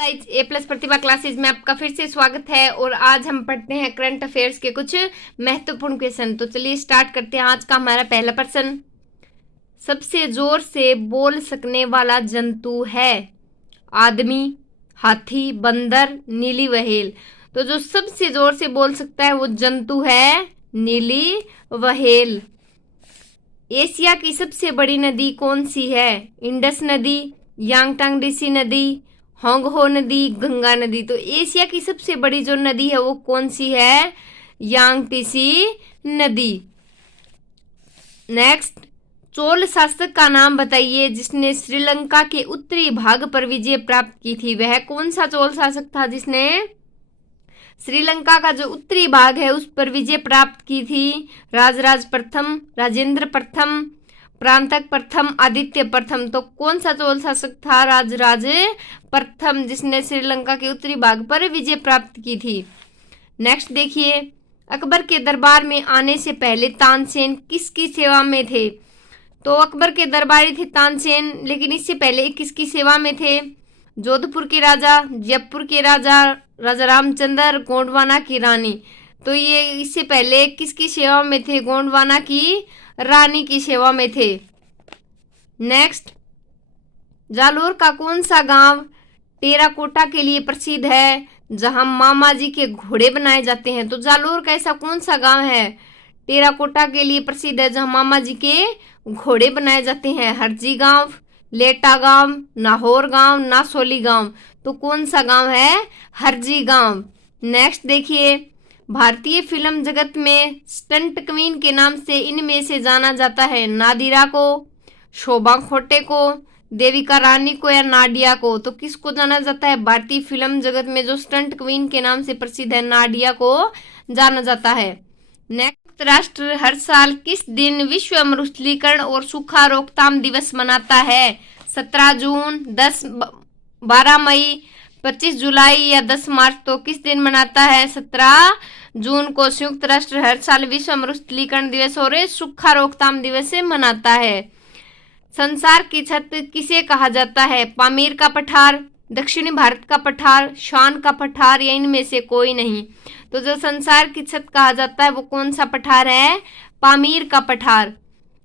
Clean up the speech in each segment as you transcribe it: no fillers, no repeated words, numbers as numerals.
Guys, ए plus प्रतिभा classes में आपका फिर से स्वागत है और आज हम पढ़ते हैं करंट अफेयर्स के कुछ महत्वपूर्ण क्वेश्चन। तो चलिए स्टार्ट करते हैं। आज का हमारा पहला प्रश्न, सबसे जोर से बोल सकने वाला जंतु है? आदमी, हाथी, बंदर, नीली व्हेल। तो जो सबसे जोर से बोल सकता है वो जंतु है नीली व्हेल। एशिया की सबसे बड़ी नदी कौन सी है? इंडस नदी, यांगटांग नदी, होंगहो नदी, गंगा नदी। तो एशिया की सबसे बड़ी जो नदी है वो कौन सी है? यांगटीसी नदी। नेक्स्ट, चोल शासक का नाम बताइए जिसने श्रीलंका के उत्तरी भाग पर विजय प्राप्त की थी। वह कौन सा चोल शासक था जिसने श्रीलंका का जो उत्तरी भाग है उस पर विजय प्राप्त की थी? राजराज प्रथम, राजेंद्र प्रथम, प्रांतक प्रथम, आदित्य प्रथम। तो कौन सा चोल शासक था? राजराज प्रथम, जिसने श्रीलंका के उत्तरी भाग पर विजय प्राप्त की थी। नेक्स्ट देखिए, अकबर के दरबार में आने से पहले तानसेन किसकी सेवा में थे? तो अकबर के दरबारी थे तानसेन, लेकिन इससे पहले किसकी सेवा में थे? जोधपुर के राजा, जयपुर के राजा, राजा रामचंद्र, गोंडवाना की रानी। तो ये इससे पहले किसकी सेवा में थे? गोंडवाना की रानी की सेवा में थे। नेक्स्ट, जालोर का कौन सा गांव टेराकोटा के लिए प्रसिद्ध है जहां मामा जी के घोड़े बनाए जाते हैं? तो जालोर का ऐसा कौन सा गांव है टेराकोटा के लिए प्रसिद्ध है जहां मामा जी के घोड़े बनाए जाते हैं? हरजी गांव, लेटा गांव, नाहौर गांव, नासोली गांव। तो कौन सा गांव है? हरजी गांव। नेक्स्ट देखिए, भारतीय फिल्म जगत में स्टंट क्वीन के नाम से इनमें से जाना जाता है? नादिरा को, शोभा खोटे को, देविका रानी को या नाडिया को? तो किसको जाना जाता है? भारतीय फिल्म जगत में जो स्टंट क्वीन के नाम से प्रसिद्ध है नाडिया को जाना जाता है। नेक्स्ट, राष्ट्र हर साल किस दिन विश्व मरुस्थलीकरण और सूखा रोकथाम दिवस मनाता है? 17 जून, 12 मई, 25 जुलाई या 10 मार्च? तो किस दिन मनाता है? 17 जून को संयुक्त राष्ट्र हर साल विश्व मरुस्थलीकरण दिवस और सूखा रोकथाम दिवस से मनाता है। संसार की छत किसे कहा जाता है? पामीर का पठार, दक्षिणी भारत का पठार, शान का पठार या इनमें से कोई नहीं? तो जो संसार की छत कहा जाता है वो कौन सा पठार है? पामीर का पठार।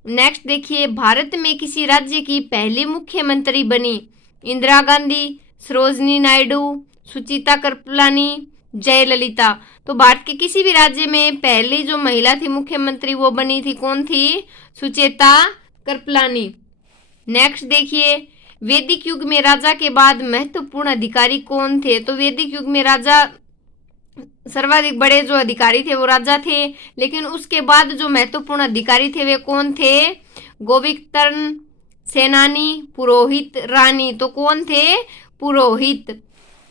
नेक्स्ट देखिए, भारत में किसी राज्य की पहली मुख्यमंत्री बनी? इंदिरा गांधी, सरोजनी नायडू, सुचिता कृपलानी, जयललिता। तो भारत के किसी भी राज्य में पहली जो महिला थी मुख्यमंत्री वो बनी थी, कौन थी? सुचेता कृपलानी। नेक्स्ट देखिए, वैदिक युग में राजा के बाद महत्वपूर्ण अधिकारी कौन थे? तो वैदिक युग में राजा सर्वाधिक बड़े जो अधिकारी थे वो राजा थे, लेकिन उसके बाद जो महत्वपूर्ण अधिकारी थे वे कौन थे? गोविंदतर्ण, सेनानी, पुरोहित, रानी। तो कौन थे? पुरोहित।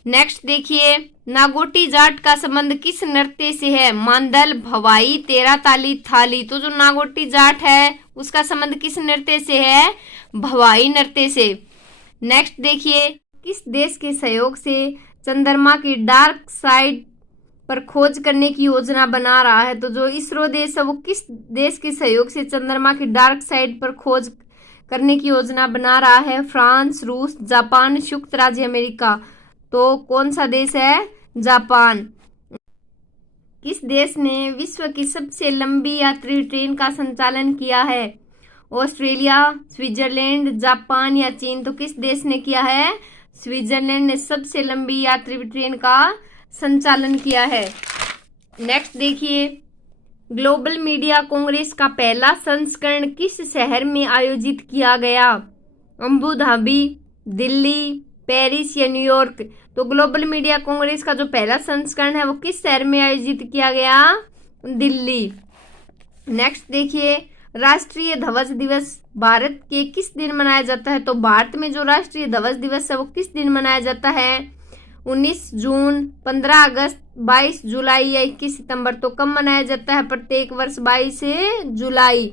नेक्स्ट देखिए, नागोटी जाट का संबंध किस नृत्य से है? मांदल, भवाई, तेरा ताली, थाली। तो जो नागोटी जाट है उसका संबंध किस नृत्य से है? भवाई नृत्य से। नेक्स्ट देखिए, किस देश के सहयोग से चंद्रमा की डार्क साइड पर खोज करने की योजना बना रहा है? तो जो इसरो देश है वो किस देश के सहयोग से चंद्रमा की डार्क साइड पर खोज करने की योजना बना रहा है? फ्रांस, रूस, जापान, संयुक्त राज्य अमेरिका। तो कौन सा देश है? जापान। किस देश ने विश्व की सबसे लंबी यात्री ट्रेन का संचालन किया है? ऑस्ट्रेलिया, स्विट्जरलैंड, जापान या चीन? तो किस देश ने किया है? स्विट्जरलैंड ने सबसे लंबी यात्री ट्रेन का संचालन किया है। नेक्स्ट देखिए, ग्लोबल मीडिया कांग्रेस का पहला संस्करण किस शहर में आयोजित किया गया? अबू धाबी, दिल्ली, पेरिस या न्यूयॉर्क? तो ग्लोबल मीडिया कांग्रेस का जो पहला संस्करण है वो किस शहर में आयोजित किया गया? दिल्ली। नेक्स्ट देखिए, राष्ट्रीय ध्वज दिवस भारत के किस दिन मनाया जाता है? तो भारत में जो राष्ट्रीय ध्वज दिवस है वो किस दिन मनाया जाता है? 19 जून, 15 अगस्त, 22 जुलाई या 21 सितंबर? तो कब मनाया जाता है? प्रत्येक वर्ष 22 जुलाई।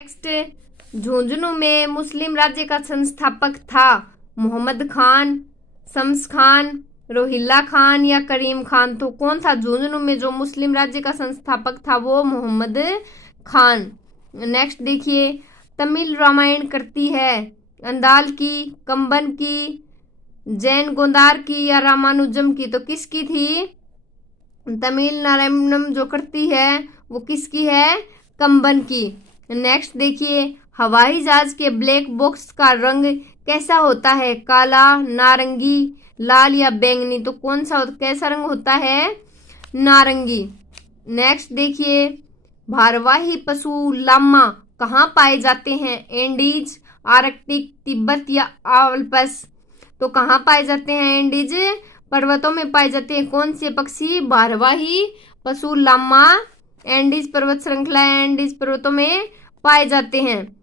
नेक्स्ट, झुंझुनू में मुस्लिम राज्य का संस्थापक था? मोहम्मद खान, शम्स खान, रोहिल्ला खान या करीम खान? तो कौन था झुंझुनू में जो मुस्लिम राज्य का संस्थापक था? वो मोहम्मद खान। नेक्स्ट देखिए, तमिल रामायण कृति है अंदाल की, कंबन की, जैन गोंदार की या रामानुजम की? तो किसकी थी? तमिलनारायणम जो करती है वो किसकी है? कंबन की। नेक्स्ट देखिए, हवाई जहाज के ब्लैक बॉक्स का रंग कैसा होता है? काला, नारंगी, लाल या बैंगनी? तो कौन सा कैसा रंग होता है? नारंगी। नेक्स्ट देखिए, भारवाही पशु लामा कहाँ पाए जाते हैं? एंडीज, आर्कटिक, तिब्बत या आल्प्स? तो कहाँ पाए जाते हैं? एंडीज पर्वतों में पाए जाते हैं। कौन से पक्षी? भारवाही पशु लामा एंडीज पर्वत श्रृंखला एंडीज पर्वतों में पाए जाते हैं।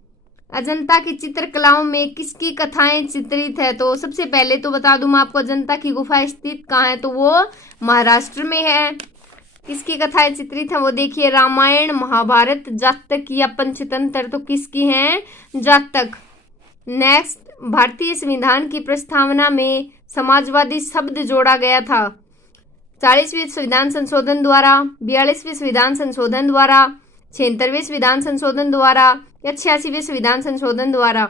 अजंता की चित्रकलाओं में किसकी कथाएं चित्रित है? तो सबसे पहले तो बता दूं मैं आपको, अजंता की गुफा स्थित कहाँ है? तो वो महाराष्ट्र में है। किसकी कथाएं चित्रित है? वो देखिए, रामायण, महाभारत, जातक या पंचतंत्र? तो किसकी है? जातक। नेक्स्ट, भारतीय संविधान की प्रस्तावना में समाजवादी शब्द जोड़ा गया था। 40वें संविधान संशोधन द्वारा, 42वें संविधान संशोधन द्वारा, 76वें संविधान संशोधन द्वारा या 86वें संविधान संशोधन द्वारा?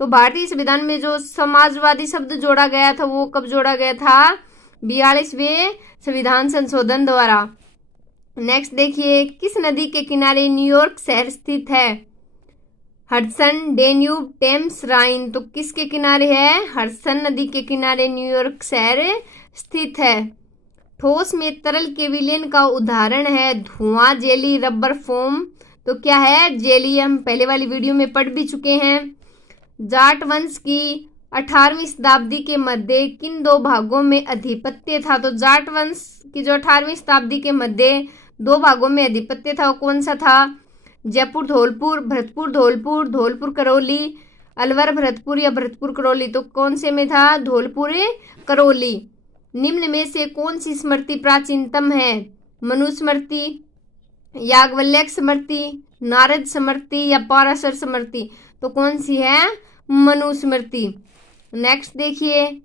तो भारतीय संविधान में जो समाजवादी शब्द जोड़ा गया था वो कब जोड़ा गया था? 42वें संविधान संशोधन द्वारा। नेक्स्ट देखिए, किस नदी के किनारे न्यूयॉर्क शहर स्थित है? हडसन, डेन्यूब, टेम्स, राइन? तो किसके किनारे है? हडसन नदी के किनारे न्यूयॉर्क शहर स्थित है। ठोस में तरल के विलयन का उदाहरण है धुआं, जेली, रबर, फोम? तो क्या है? जेली। हम पहले वाली वीडियो में पढ़ भी चुके हैं। जाट वंश की 18वीं शताब्दी के मध्य किन दो भागों में अधिपत्य था? तो जाट वंश की जो 18वीं शताब्दी के मध्य दो भागों में अधिपत्य था वो कौन सा था? जयपुर धौलपुर, भरतपुर धौलपुर, धौलपुर करौली, अलवर भरतपुर या भरतपुर करौली? तो कौन से में था? धौलपुर करौली। निम्न में से कौन सी स्मृति प्राचीनतम है? मनुस्मृति, याज्ञवल्क्य स्मृति, नारद स्मृति या पराशर स्मृति? तो कौन सी है? मनुस्मृति। नेक्स्ट देखिए,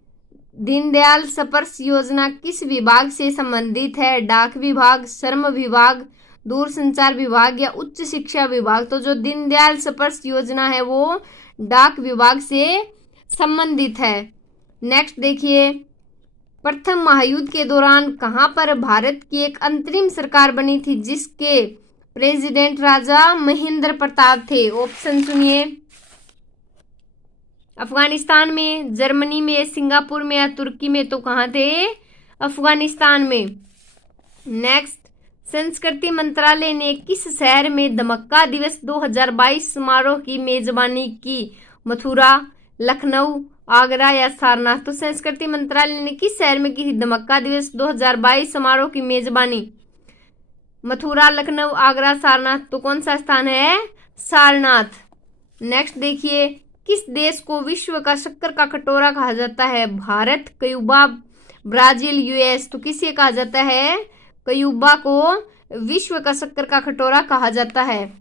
दीनदयाल स्पर्श योजना किस विभाग से संबंधित है? डाक विभाग, श्रम विभाग, दूरसंचार विभाग या उच्च शिक्षा विभाग? तो जो दीनदयाल स्पर्श योजना है वो डाक विभाग से संबंधित है। नेक्स्ट देखिए, प्रथम महायुद्ध के दौरान कहां पर भारत की एक अंतरिम सरकार बनी थी जिसके प्रेसिडेंट राजा महेंद्र प्रताप थे? ऑप्शन सुनिए, अफगानिस्तान में, जर्मनी में, सिंगापुर में या तुर्की में? तो कहाँ थे? अफगानिस्तान में। नेक्स्ट, संस्कृति मंत्रालय ने किस शहर में धमक्का दिवस 2022 समारोह की मेजबानी की? मथुरा, लखनऊ, आगरा या सारनाथ? तो संस्कृति मंत्रालय ने किस शहर में की थी धमक्का दिवस 2022 समारोह की मेजबानी? मथुरा, लखनऊ, आगरा, सारनाथ? तो कौन सा स्थान है? सारनाथ। नेक्स्ट देखिए, किस देश को विश्व का शक्कर का कटोरा कहा जाता है? Bharat, Cuba, Brazil, US? तो किसे कहा जाता है? क्यूबा को विश्व का शक्कर का कटोरा कहा जाता है।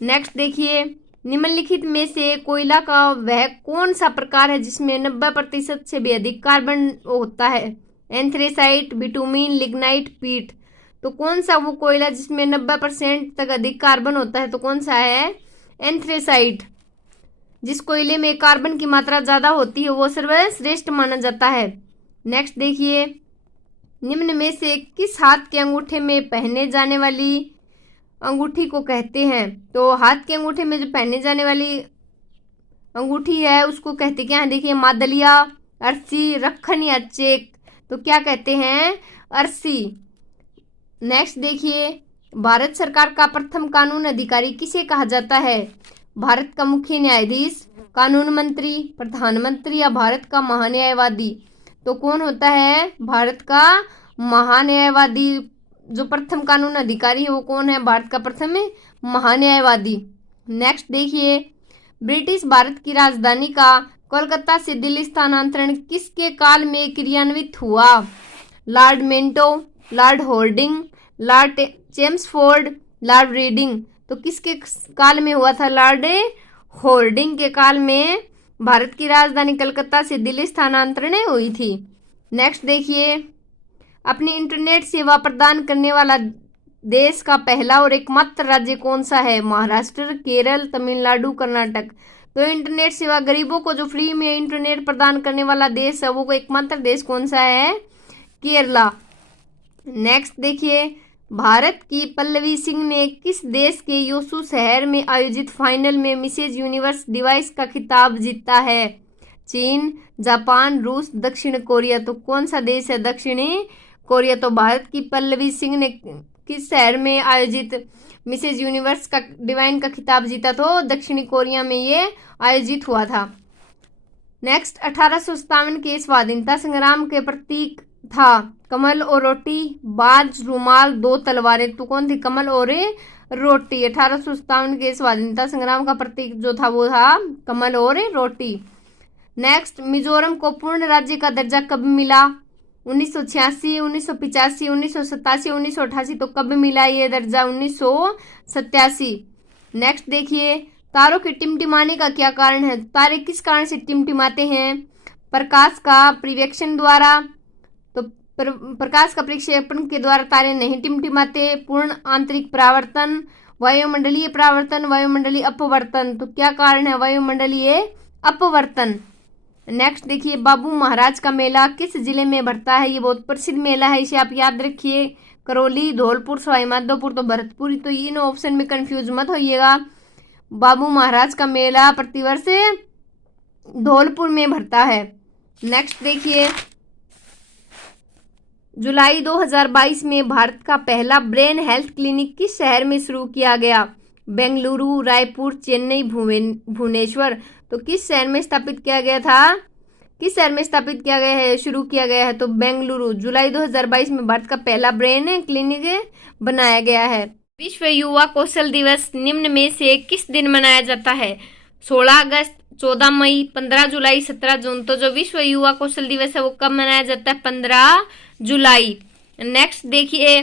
नेक्स्ट देखिए, निम्नलिखित में से कोयला का वह कौन सा प्रकार है जिसमें 90% से भी अधिक कार्बन होता है? एंथ्रेसाइट, बिटुमिन, लिग्नाइट, पीट? तो कौन सा वो कोयला जिसमें 90% तक अधिक कार्बन होता है? तो कौन सा है? एंथ्रेसाइट। जिस कोयले में कार्बन की मात्रा ज्यादा होती है वो सर्वश्रेष्ठ माना जाता है। नेक्स्ट देखिए, निम्न में से किस हाथ के अंगूठे में पहने जाने वाली अंगूठी को कहते हैं? तो हाथ के अंगूठे में जो पहने जाने वाली अंगूठी है उसको कहते क्या है? देखिए, मादलिया, अरसी, रखन या चेक? तो क्या कहते हैं? अरसी। नेक्स्ट देखिए, भारत सरकार का प्रथम कानून अधिकारी किसे कहा जाता है? भारत का मुख्य न्यायाधीश, कानून मंत्री, प्रधानमंत्री या भारत का महान्यायवादी? तो कौन होता है? भारत का महान्यायवादी। जो प्रथम कानून अधिकारी है वो कौन है? भारत का प्रथम महान्यायवादी। नेक्स्ट देखिए, ब्रिटिश भारत की राजधानी का कोलकाता से दिल्ली स्थानांतरण किसके काल में क्रियान्वित हुआ? Lord Minto, Lord hoarding, Lord Chelmsford, Lord reading? तो किसके काल में हुआ था? लॉर्ड होर्डिंग के काल में भारत की राजधानी कलकत्ता से दिल्ली स्थानांतरण हुई थी। नेक्स्ट देखिए, अपनी इंटरनेट सेवा प्रदान करने वाला देश का पहला और एकमात्र राज्य कौन सा है? महाराष्ट्र, केरल, तमिलनाडु, कर्नाटक? तो इंटरनेट सेवा गरीबों को जो फ्री में इंटरनेट प्रदान करने वाला देश है वो एकमात्र देश कौन सा है? केरला। नेक्स्ट देखिए, भारत की पल्लवी सिंह ने किस देश के योसू शहर में आयोजित फाइनल में मिसेज यूनिवर्स डिवाइस का खिताब जीता है? चीन, जापान, रूस, दक्षिण कोरिया। तो कौन सा देश है दक्षिणी कोरिया? तो भारत की पल्लवी सिंह ने किस शहर में आयोजित मिसेज यूनिवर्स का डिवाइन का खिताब जीता? तो दक्षिणी कोरिया में ये आयोजित हुआ था। नेक्स्ट, 1857 के स्वाधीनता संग्राम के प्रतीक था कमल और रोटी, बाज, रुमाल, दो तलवारें। तो कौन थी? कमल और रोटी। 1857 के स्वाधीनता संग्राम का प्रतीक जो था वो था कमल और रोटी। नेक्स्ट, मिजोरम को पूर्ण राज्य का दर्जा कब मिला? 1986, 1985, 1987, 1988। तो कब मिला ये दर्जा? 1987। नेक्स्ट देखिए, तारों के टिमटिमाने का क्या कारण है? तारे किस कारण से टिमटिमाते हैं? प्रकाश का प्रक्षेपण द्वारा। तो प्रकाश का प्रक्षेपण के द्वारा तारे नहीं टिमटिमाते। पूर्ण आंतरिक परावर्तन, वायुमंडलीय परावर्तन, वायुमंडलीय अपवर्तन। तो क्या कारण है? वायुमंडलीय अपवर्तन। नेक्स्ट देखिए, बाबू महाराज का मेला किस जिले में भरता है? ये बहुत प्रसिद्ध मेला है, इसे आप याद रखिए। करौली, धौलपुर, सवाईमाधोपुर। तो भरतपुर। तो इन ऑप्शन में कंफ्यूज मत होइएगा। बाबू महाराज का मेला प्रतिवर्ष धौलपुर में भरता है। नेक्स्ट देखिए, जुलाई 2022 में भारत का पहला ब्रेन हेल्थ क्लिनिक किस शहर में शुरू किया गया? बेंगलुरु, रायपुर, चेन्नई, भुवनेश्वर। तो किस शहर में स्थापित किया गया था? किस शहर में स्थापित किया गया है, शुरू किया गया है? तो बेंगलुरु। जुलाई 2022 में भारत का पहला ब्रेन क्लिनिक बनाया गया है। विश्व युवा कौशल दिवस निम्न में से किस दिन मनाया जाता है? 16 अगस्त, 14 मई, 15 जुलाई, 17 जून। तो जो विश्व युवा कौशल दिवस है वो कब मनाया जाता है? 15 जुलाई। नेक्स्ट देखिए,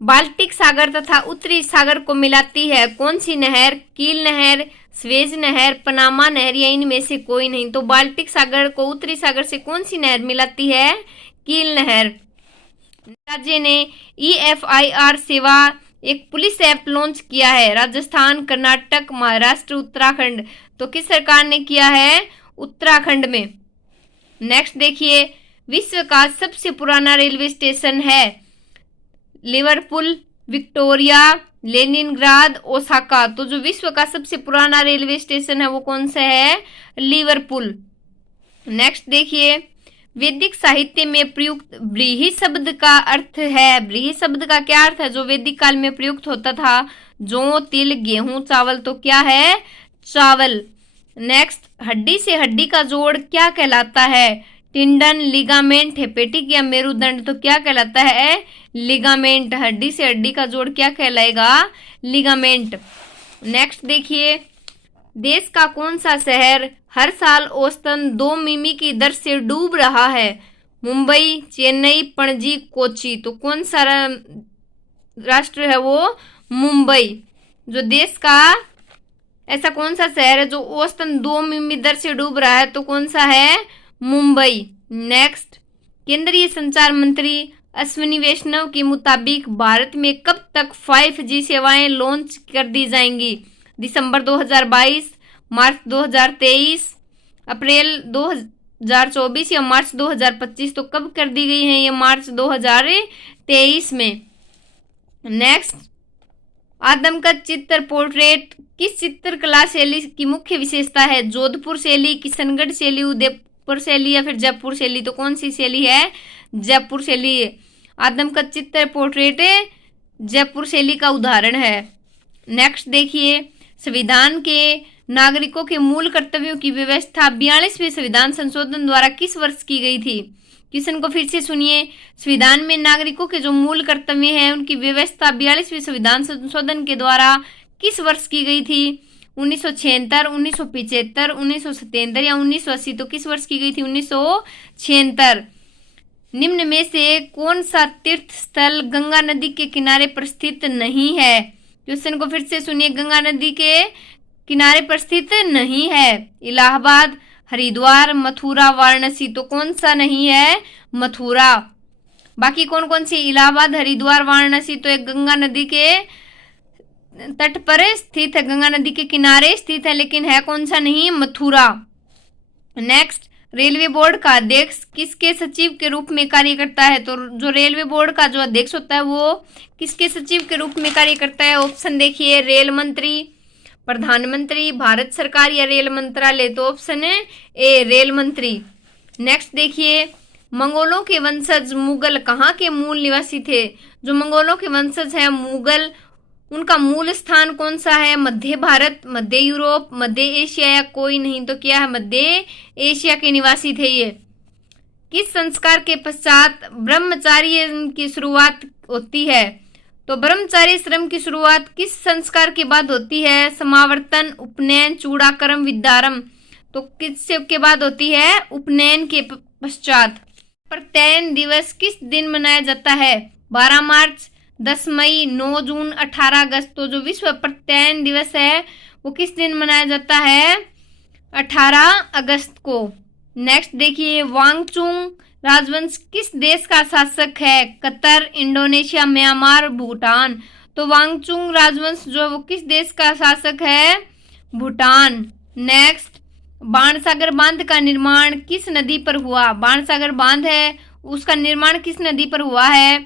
बाल्टिक सागर तथा उत्तरी सागर को मिलाती है कौन सी नहर? कील नहर, स्वेज नहर, पनामा नहर या इनमें से कोई नहीं। तो बाल्टिक सागर को उत्तरी सागर से कौन सी नहर मिलाती है? कील नहर। राज्य ने EFIR सेवा एक पुलिस ऐप लॉन्च किया है? राजस्थान, कर्नाटक, महाराष्ट्र, उत्तराखंड। तो किस सरकार ने किया है? उत्तराखंड में। नेक्स्ट देखिए, विश्व का सबसे पुराना रेलवे स्टेशन है? Liverpool, Victoria, Leningrad, Osaka. तो जो विश्व का सबसे पुराना रेलवे स्टेशन है वो कौन सा है? लिवरपूल। नेक्स्ट देखिए, वैदिक साहित्य में प्रयुक्त व्रीहि शब्द का अर्थ है? व्रीहि शब्द का क्या अर्थ है जो वैदिक काल में प्रयुक्त होता था? जौ, तिल, गेहूं, चावल। तो क्या है? चावल। नेक्स्ट, हड्डी से हड्डी का जोड़ क्या कहलाता है? टिंडन, लिगामेंट, हेपेटिक या मेरुदंड। तो क्या कहलाता है? लिगामेंट। हड्डी से हड्डी का जोड़ क्या कहलाएगा? लिगामेंट। नेक्स्ट देखिए, देश का कौन सा शहर हर साल औसतन 2 मिमी की दर से डूब रहा है? मुंबई, चेन्नई, पणजी, कोची। तो कौन सा राष्ट्र है वो? मुंबई। जो देश का ऐसा कौन सा शहर है जो औसतन 2 मिमी दर से डूब रहा है? तो कौन सा है? मुंबई। नेक्स्ट, केंद्रीय संचार मंत्री अश्विनी वैष्णव के मुताबिक भारत में कब तक 5G सेवाएं लॉन्च कर दी जाएंगी? दिसंबर 2022, मार्च 2023, अप्रैल 2024 या मार्च 2025। तो कब कर दी गई है ये? मार्च 2023 में। नेक्स्ट, आदम का चित्र पोर्ट्रेट किस चित्रकला शैली की मुख्य विशेषता है? जोधपुर शैली, किशनगढ़ शैली, उदयपुर शैली या फिर जयपुर शैली। तो कौन सी शैली है? जयपुर शैली। आदम का चित्र पोर्ट्रेट जयपुर शैली का उदाहरण है। नेक्स्ट देखिए, संविधान के नागरिकों के मूल कर्तव्यों की व्यवस्था 42वें संविधान संशोधन द्वारा किस वर्ष की गई थी? क्वेश्चन को फिर से सुनिए। संविधान में नागरिकों के जो मूल कर्तव्य हैं उनकी व्यवस्था 42वें संविधान संशोधन के द्वारा किस वर्ष की गई थी? 1976, 1975, 1977 या 1980। तो किस वर्ष की गई थी? 1976। निम्न में से कौन सा तीर्थ स्थल गंगा नदी के किनारे पर स्थित नहीं है? क्वेश्चन को फिर से सुनिए। गंगा नदी के किनारे पर स्थित नहीं है? इलाहाबाद, हरिद्वार, मथुरा, वाराणसी। तो कौन सा नहीं है? मथुरा। बाकी कौन कौन सी? इलाहाबाद, हरिद्वार, वाराणसी। तो एक गंगा नदी के तट पर स्थित है, गंगा नदी के किनारे स्थित है, लेकिन है कौन सा नहीं, मथुरा। नेक्स्ट, रेलवे बोर्ड का अध्यक्ष किसके सचिव के रूप में कार्य करता है? तो जो रेलवे बोर्ड का जो अध्यक्ष होता है वो किसके सचिव के रूप में कार्य करता है? ऑप्शन देखिए, रेल मंत्री, प्रधानमंत्री, भारत सरकार या रेल मंत्रालय। तो ऑप्शन है ए, रेल मंत्री। नेक्स्ट देखिए, मंगोलों के वंशज मुगल कहाँ के मूल निवासी थे? जो मंगोलों के वंशज हैं मुगल, उनका मूल स्थान कौन सा है? मध्य भारत, मध्य यूरोप, मध्य एशिया या कोई नहीं? तो क्या है, मध्य एशिया के निवासी थे ये। किस संस्कार के पश्चात ब्रह्मचार्य की शुरुआत होती है? तो ब्रह्मचार्य श्रम की शुरुआत किस संस्कार के बाद होती है? समावर्तन, उपनयन, चूड़ाकर्म, विद्यारंभ। तो किस के बाद होती है? उपनयन के पश्चात। प्रत्ययन दिवस किस दिन मनाया जाता है? 12 मार्च, 10 मई, 9 जून, 18 अगस्त। तो जो विश्व प्रत्ययन दिवस है वो किस दिन मनाया जाता है? 18 अगस्त को। नेक्स्ट देखिए, वांगचुंग राजवंश किस देश का शासक है? Qatar, Indonesia, Myanmar, Bhutan. तो वांगचुंग राजवंश जो वो किस देश का शासक है? भूटान। नेक्स्ट, बाणसागर बांध का निर्माण किस नदी पर हुआ? बाणसागर बांध है उसका निर्माण किस नदी पर हुआ है?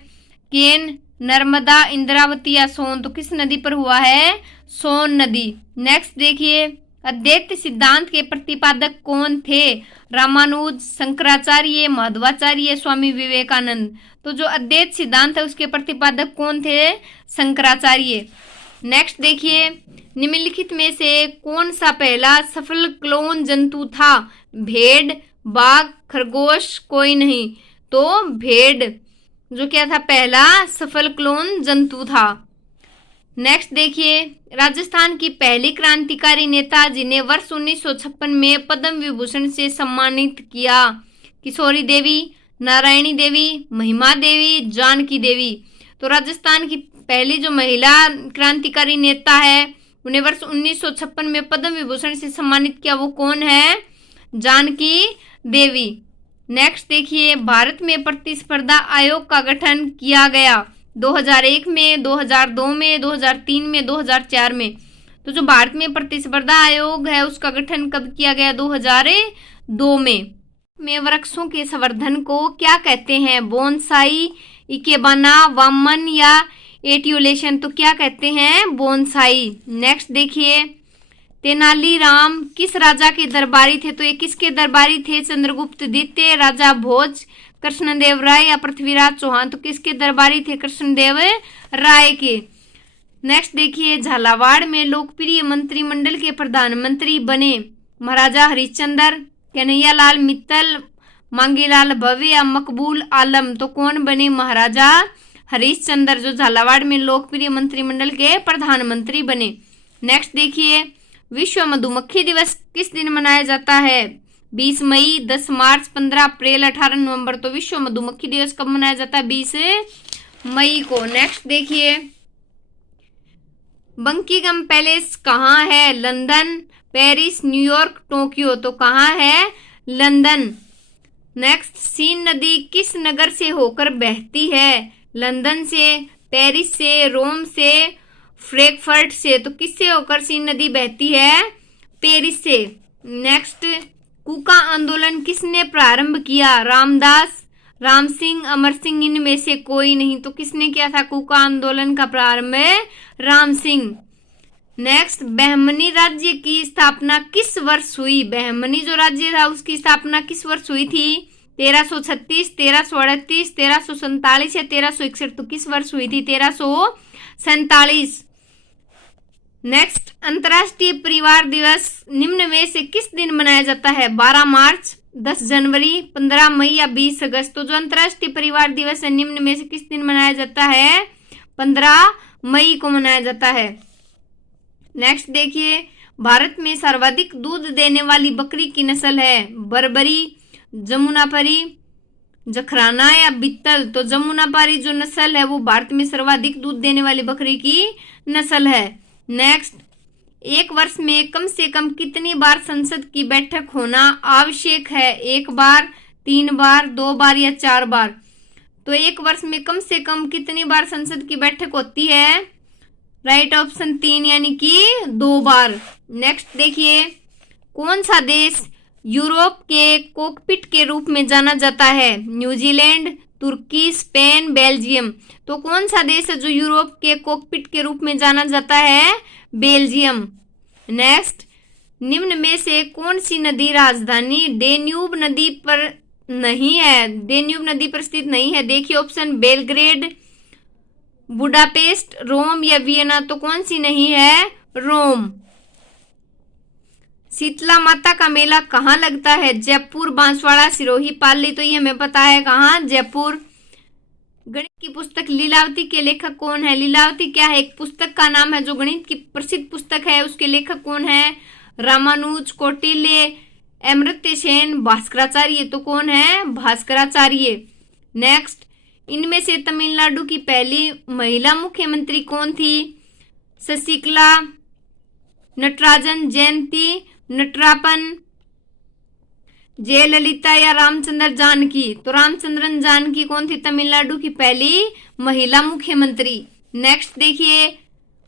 केन, नर्मदा, इंद्रावती या सोन। तो किस नदी पर हुआ है? सोन नदी। नेक्स्ट देखिए, अद्वैत सिद्धांत के प्रतिपादक कौन थे? रामानुज, शंकराचार्य, माधवाचार्य, स्वामी विवेकानंद। तो जो अद्वैत सिद्धांत है उसके प्रतिपादक कौन थे? शंकराचार्य। नेक्स्ट देखिए, निम्नलिखित में से कौन सा पहला सफल क्लोन जंतु था? भेड़, बाघ, खरगोश, कोई नहीं। तो भेड़ जो क्या था, पहला सफल क्लोन जंतु था। नेक्स्ट देखिए, राजस्थान की पहली क्रांतिकारी नेता जिन्हें वर्ष 1956 में पद्म विभूषण से सम्मानित किया? किशोरी देवी, नारायणी देवी, महिमा देवी, जानकी देवी। तो राजस्थान की पहली जो महिला क्रांतिकारी नेता है उन्हें वर्ष 1956 में पद्म विभूषण से सम्मानित किया, वो कौन है? जानकी देवी। नेक्स्ट देखिए, भारत में प्रतिस्पर्धा आयोग का गठन किया गया 2001 में, 2002 में, 2003 में, 2004 में। तो जो भारत में प्रतिस्पर्धा आयोग है उसका गठन कब किया गया? 2002 में। वृक्षों के संवर्धन को क्या कहते हैं? बोनसाई, इकेबाना, वामन या एटियोलेशन। तो क्या कहते हैं? बोनसाई। नेक्स्ट देखिए, तेनालीराम किस राजा के दरबारी थे? तो ये किसके दरबारी थे? चंद्रगुप्त द्वितीय, राजा भोज, कृष्णदेव राय या पृथ्वीराज चौहान। तो किसके दरबारी थे? कृष्णदेव राय के। नेक्स्ट देखिए, झालावाड़ में लोकप्रिय मंत्रिमंडल के प्रधानमंत्री बने? महाराजा हरिश्चंद्र, कन्हैयालाल मित्तल, मांगीलाल भव्य या मकबूल आलम। तो कौन बने? महाराजा हरिश्चंद्र जो झालावाड़ में लोकप्रिय मंत्रिमंडल के प्रधानमंत्री बने। नेक्स्ट देखिए, विश्व मधुमक्खी दिवस किस दिन मनाया जाता है? 20 मई, 10 मार्च, 15 अप्रैल, 18 नवंबर। तो विश्व मधुमक्खी दिवस कब मनाया जाता है? 20 मई को। नेक्स्ट देखिए, बंकिंगम पैलेस कहाँ है? London, Paris, New York, Tokyo. तो कहाँ है? लंदन। नेक्स्ट, सीन नदी किस नगर से होकर बहती है? लंदन से, पेरिस से, रोम से, फ्रैंकफर्ट से। तो किससे होकर सीन नदी बहती है? पेरिस से। नेक्स्ट, कूका आंदोलन किसने प्रारंभ किया? रामदास, राम सिंह, अमर सिंह, इनमें से कोई नहीं। तो किसने किया था कूका आंदोलन का प्रारंभ? राम सिंह। नेक्स्ट, बहमनी राज्य की स्थापना किस वर्ष हुई? बहमनी जो राज्य था उसकी स्थापना किस वर्ष हुई थी? 1336, 1338, 1347 या 1361। तो किस वर्ष हुई थी? 1347। नेक्स्ट, अंतर्राष्ट्रीय परिवार दिवस निम्न में से किस दिन मनाया जाता है? 12 मार्च, 10 जनवरी, 15 मई या 20 अगस्त। तो जो अंतर्राष्ट्रीय परिवार दिवस है निम्न में से किस दिन मनाया जाता है? 15 मई को मनाया जाता है। नेक्स्ट देखिए, भारत में सर्वाधिक दूध देने वाली बकरी की नस्ल है? बर्बरी, जमुनापारी, जखराना या बित्तल। तो जमुनापारी जो नस्ल है वो भारत में सर्वाधिक दूध देने वाली बकरी की नस्ल है। नेक्स्ट, एक वर्ष में कम से कम कितनी बार संसद की बैठक होना आवश्यक है? 1 बार, 3 बार, 2 बार या 4 बार। तो एक वर्ष में कम से कम कितनी बार संसद की बैठक होती है? राइट ऑप्शन 3 यानी कि 2 बार। नेक्स्ट देखिए, कौन सा देश यूरोप के कॉकपिट के रूप में जाना जाता है? न्यूजीलैंड, तुर्की, स्पेन, बेल्जियम। तो कौन सा देश है जो यूरोप के कॉकपिट के रूप में जाना जाता है? बेल्जियम। नेक्स्ट, निम्न में से कौन सी नदी राजधानी डेन्यूब नदी पर नहीं है? डेन्यूब नदी पर स्थित नहीं है। देखिए ऑप्शन, बेलग्रेड, बुडापेस्ट, रोम या वियना। तो कौन सी नहीं है? रोम। शीतला माता का मेला कहाँ लगता है? जयपुर, बांसवाड़ा, सिरोही, पाली। तो ये हमें पता है कहाँ? जयपुर। गणित की पुस्तक लीलावती के लेखक कौन है? लीलावती क्या है? एक पुस्तक का नाम है जो गणित की प्रसिद्ध पुस्तक है। उसके लेखक कौन है? रामानुज, कौटिल्य, अमर्त्य सेन, भास्कराचार्य। तो कौन है? भास्कराचार्य। नेक्स्ट, इनमें से तमिलनाडु की पहली महिला मुख्यमंत्री कौन थी? शशिकला, नटराजन, जयंती, नटरापन, जयललिता या रामचंद्र जानकी। तो रामचंद्रन जानकी कौन थी? तमिलनाडु की पहली महिला मुख्यमंत्री। नेक्स्ट देखिए,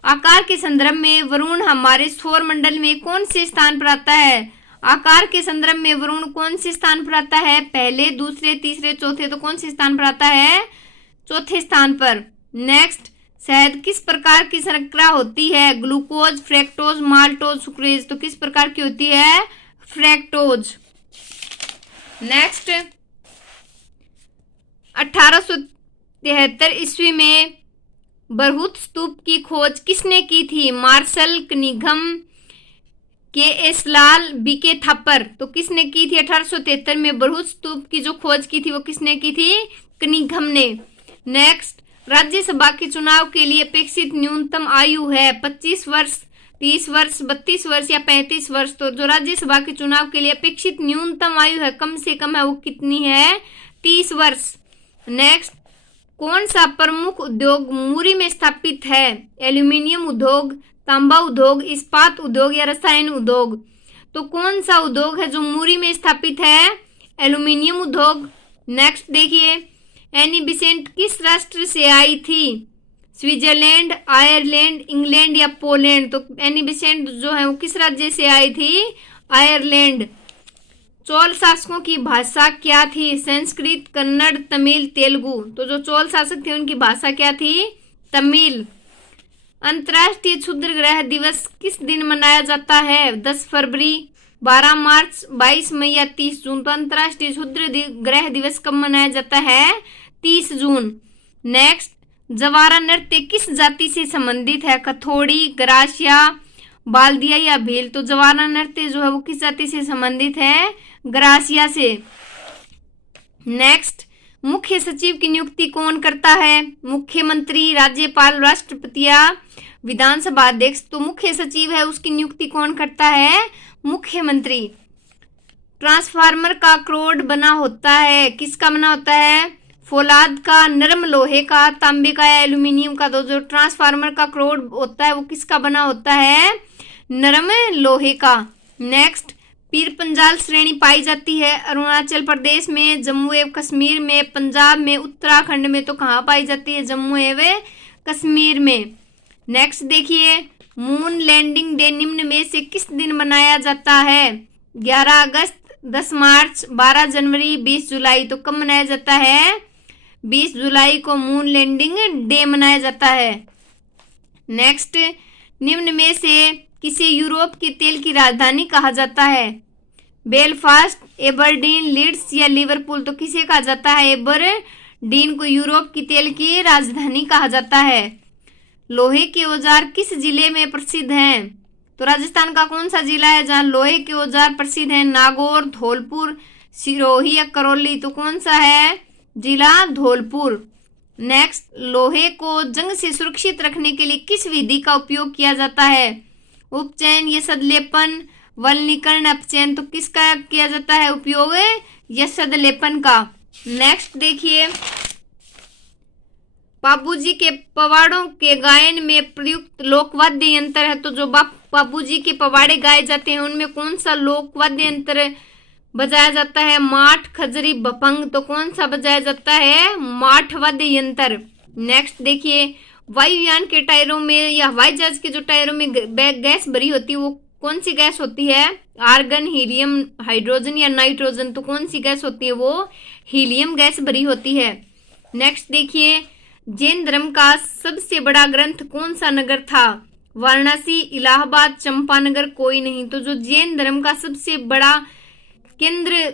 आकार के संदर्भ में वरुण हमारे सौर मंडल में कौन से स्थान पर आता है? आकार के संदर्भ में वरुण कौन से स्थान पर आता है? पहले, दूसरे, तीसरे, चौथे। तो कौन से स्थान पर आता है? चौथे स्थान पर। नेक्स्ट, शहद किस प्रकार की शर्करा होती है? Glucose, fructose, maltose, sucrase. तो किस प्रकार की होती है? फ्रैक्टोज। नेक्स्ट, 1873 ईस्वी में बरहुत स्तूप की खोज किसने की थी? Marshall, Cunningham, K S. Lal, B K. Thapar. तो किसने की थी? 1873 में बरहुत स्तूप की जो खोज की थी वो किसने की थी? कनिंघम ने। नेक्स्ट, राज्यसभा के चुनाव के लिए अपेक्षित न्यूनतम आयु है 25 वर्ष, 30 वर्ष, 32 वर्ष या 35 वर्ष। तो जो राज्यसभा के चुनाव के लिए अपेक्षित न्यूनतम आयु है, कम से कम है, वो कितनी है? 30 वर्ष। नेक्स्ट, कौन सा प्रमुख उद्योग मुरी में स्थापित है? एल्यूमिनियम उद्योग, तांबा उद्योग, इस्पात उद्योग या रसायन उद्योग। तो कौन सा उद्योग है जो मुरी में स्थापित है? एल्यूमिनियम उद्योग। नेक्स्ट देखिए, एनी बिसेंट किस राष्ट्र से आई थी? स्विट्जरलैंड, आयरलैंड, इंग्लैंड या पोलैंड। तो एनी बिसेंट जो है वो किस राज्य से आई थी? आयरलैंड। चोल शासकों की भाषा क्या थी? संस्कृत, कन्नड़, तमिल, तेलुगु। तो जो चोल शासक थे उनकी भाषा क्या थी? तमिल। अंतर्राष्ट्रीय क्षुद्र ग्रह दिवस किस दिन मनाया जाता है? 10 फरवरी, 12 मार्च, 22 मई या 30 जून। तो अंतर्राष्ट्रीय क्षुद्र ग्रह दिवस कब मनाया जाता है? 30 जून। नेक्स्ट, जवारा नृत्य किस जाति से संबंधित है? कथोड़ी, ग्रासिया, बाल्दिया या भील। तो जवारा नृत्य जो है वो किस जाति से संबंधित है? ग्रासिया से। नेक्स्ट, मुख्य सचिव की नियुक्ति कौन करता है? मुख्यमंत्री, राज्यपाल, राष्ट्रपति या विधानसभा अध्यक्ष। तो मुख्य सचिव है उसकी नियुक्ति कौन करता है? मुख्यमंत्री। ट्रांसफार्मर का क्रोड बना होता है, किसका बना होता है? फौलाद का, नरम लोहे का, तांबे का या एल्यूमिनियम का। तो जो ट्रांसफार्मर का क्रोड होता है वो किसका बना होता है? नरम लोहे का। नेक्स्ट, पीर पंजाल श्रेणी पाई जाती है अरुणाचल प्रदेश में, जम्मू एवं कश्मीर में, पंजाब में, उत्तराखंड में। तो कहाँ पाई जाती है? जम्मू एवं कश्मीर में। नेक्स्ट देखिए, मून लैंडिंग डे निम्न में से किस दिन मनाया जाता है? 11 अगस्त, 10 मार्च, 12 जनवरी, 20 जुलाई। तो कब मनाया जाता है? 20 जुलाई को मून लैंडिंग डे मनाया जाता है। नेक्स्ट, निम्न में से किसे यूरोप के तेल की राजधानी कहा जाता है? बेलफास्ट, एबरडीन, लीड्स या लिवरपूल। तो किसे कहा जाता है? एबरडीन को यूरोप की तेल की राजधानी कहा जाता है। लोहे के औजार किस जिले में प्रसिद्ध हैं? तो राजस्थान का कौन सा जिला है जहाँ लोहे के औजार प्रसिद्ध हैं? नागौर, धौलपुर, सिरोही या करौली। तो कौन सा है? जिला धौलपुर। नेक्स्ट, लोहे को जंग से सुरक्षित रखने के लिए किस विधि का उपयोग किया जाता है? उपचयन, यशद लेपन, वल्नीकरण, अपचयन। तो किसका किया जाता है उपयोग? यशद लेपन का। नेक्स्ट देखिए, बाबूजी के पवाड़ों के गायन में प्रयुक्त लोकवाद्य यंत्र है। तो जो बाबूजी के पवाड़े गाए जाते हैं उनमें कौन सा लोकवाद्य यंत्र बजाया जाता है? माठ, खजरी, भपंग। तो कौन सा बजाया जाता है? माठ वाद्य यंत्र। नेक्स्ट देखिए, वायुयान के टायरों में या हवाई जहाज के जो टायरों में गैस भरी होती है वो कौन सी गैस होती है? आर्गन, हीलियम, हाइड्रोजन या नाइट्रोजन? तो कौन सी गैस होती है? वो हीलियम गैस भरी होती है। नेक्स्ट देखिए, जैन धर्म का सबसे बड़ा ग्रंथ कौन सा नगर था? वाराणसी, इलाहाबाद, चंपानगर, कोई नहीं। तो जो जैन धर्म का सबसे बड़ा केंद्र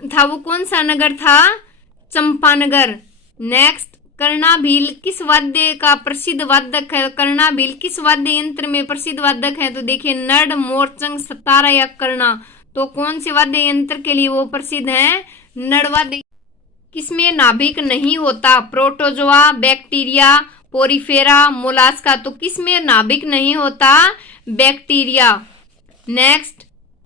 था वो कौन सा नगर था? चंपानगर। नेक्स्ट, कर्णाभील किस वाद्य का प्रसिद्ध वादक है? कर्णाभील किस वाद्य यंत्र में प्रसिद्ध वादक है? तो देखिए, नड, मोरचंग, सतारा या कर्णा? तो कौन से वाद्य यंत्र के लिए वो प्रसिद्ध है? नड वाद्य। किसमें नाभिक नहीं होता? Protozoa, bacteria, Porifera, Mollusca? तो किसमें नाभिक नहीं होता? बैक्टीरिया। नेक्स्ट,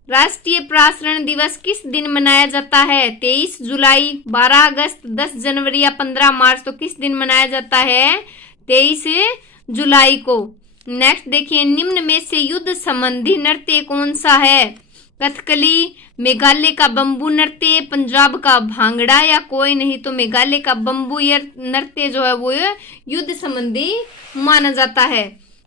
राष्ट्रीय प्रसारण दिवस किस दिन मनाया जाता है? 23 जुलाई, 12 अगस्त, 10 जनवरी या 15 मार्च? तो किस दिन मनाया जाता है? 23 जुलाई को। नेक्स्ट देखिए, निम्न में से युद्ध संबंधी नृत्य कौन सा है? कथकली, मेघालय का बंबू नृत्य, पंजाब का भांगड़ा या कोई नहीं? तो मेघालय का बंबू नृत्य जो है वो युद्ध संबंधी माना जाता है।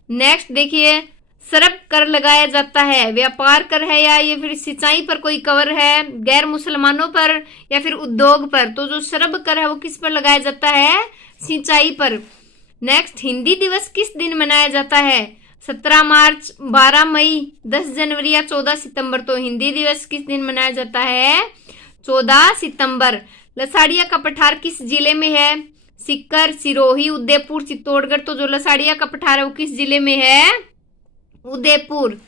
नेक्स्ट देखिए, सरब कर लगाया जाता है, व्यापार कर है या ये फिर सिंचाई पर कोई कर है, गैर मुसलमानों पर या फिर उद्योग पर? तो जो सरब कर है वो किस पर लगाया जाता है? सिंचाई पर। नेक्स्ट, हिंदी दिवस किस दिन मनाया जाता है? 17 मार्च, 12 मई, 10 जनवरी या 14 सितंबर? तो हिंदी दिवस किस दिन मनाया जाता है? 14 सितंबर। लसाड़िया का पठार किस जिले में है? सीकर, सिरोही, उदयपुर, चित्तौड़गढ़? तो जो लसाड़िया का पठार है वो किस जिले में है? उदयपुर।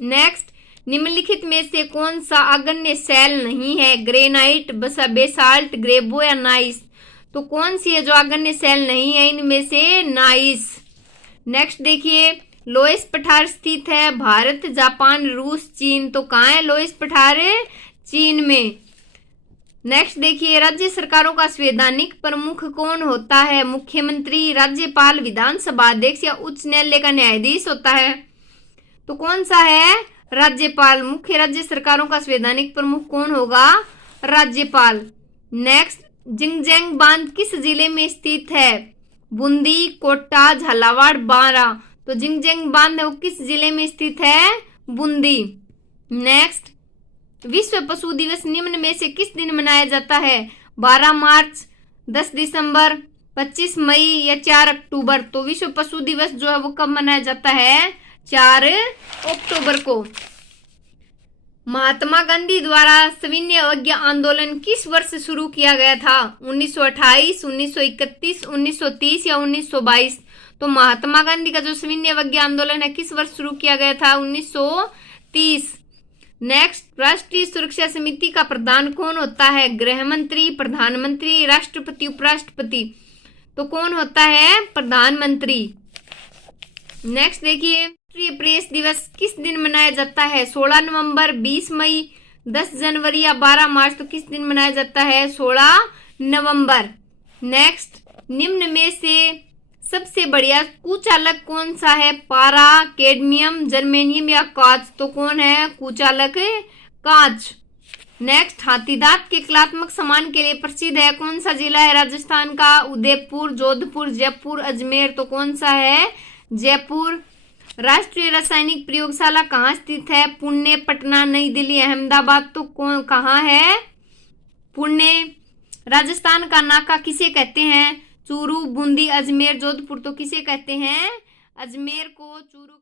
नेक्स्ट, निम्नलिखित में से कौन सा अग्न्य शैल नहीं है? ग्रेनाइट, बेसाल्ट, ग्रेबो या नाइस? तो कौन सी है जो अग्न्य शैल नहीं है इनमें से? नाइस। नेक्स्ट देखिए, लोएस पठार स्थित है भारत, जापान, रूस, चीन? तो कहाँ है लोएस पठार? चीन में। नेक्स्ट देखिए, राज्य सरकारों का संवैधानिक प्रमुख कौन होता है? मुख्यमंत्री, राज्यपाल, विधानसभा अध्यक्ष या उच्च न्यायालय का न्यायाधीश होता है? तो कौन सा है? राज्यपाल। मुख्य राज्य सरकारों का संवैधानिक प्रमुख कौन होगा? राज्यपाल। नेक्स्ट, जिंगजेंग बांध किस जिले में स्थित है? बूंदी, कोटा, झालावाड़, बारा? तो जिंगजेंग बांध वो किस जिले में स्थित है? बूंदी। नेक्स्ट, विश्व पशु दिवस निम्न में से किस दिन मनाया जाता है? 12 मार्च, 10 दिसंबर, 25 मई या 4 अक्टूबर? तो विश्व पशु दिवस जो है वो कब मनाया जाता है? 4 अक्टूबर को। महात्मा गांधी द्वारा सविनय अवज्ञा आंदोलन किस वर्ष शुरू किया गया था? 1928, 1931, 1930 या 1922? तो महात्मा गांधी का जो सविनय अवज्ञा आंदोलन है किस वर्ष शुरू किया गया था? 1930। नेक्स्ट, राष्ट्रीय सुरक्षा समिति का प्रधान कौन होता है? गृह मंत्री, प्रधानमंत्री, राष्ट्रपति, उपराष्ट्रपति? तो कौन होता है? प्रधानमंत्री। नेक्स्ट देखिए, राष्ट्रीय प्रेस दिवस किस दिन मनाया जाता है? 16 नवंबर, 20 मई, 10 जनवरी या 12 मार्च? तो किस दिन मनाया जाता है? 16 नवंबर। नेक्स्ट, निम्न में से सबसे बढ़िया कुचालक कौन सा है? पारा, कैडमियम, जर्मेनियम या कांच? तो कौन है? कुचालक कांच। नेक्स्ट, हाथीदांत के कलात्मक सामान के लिए प्रसिद्ध है कौन सा जिला है राजस्थान का? उदयपुर, जोधपुर, जयपुर, अजमेर? तो कौन सा है? जयपुर। राष्ट्रीय रासायनिक प्रयोगशाला कहाँ स्थित है? पुणे, पटना, नई दिल्ली, अहमदाबाद? तो कौन कहाँ है? पुणे। राजस्थान का नाका किसे कहते हैं? चूरू, बूंदी, अजमेर, जोधपुर? तो किसे कहते हैं? अजमेर को चूरू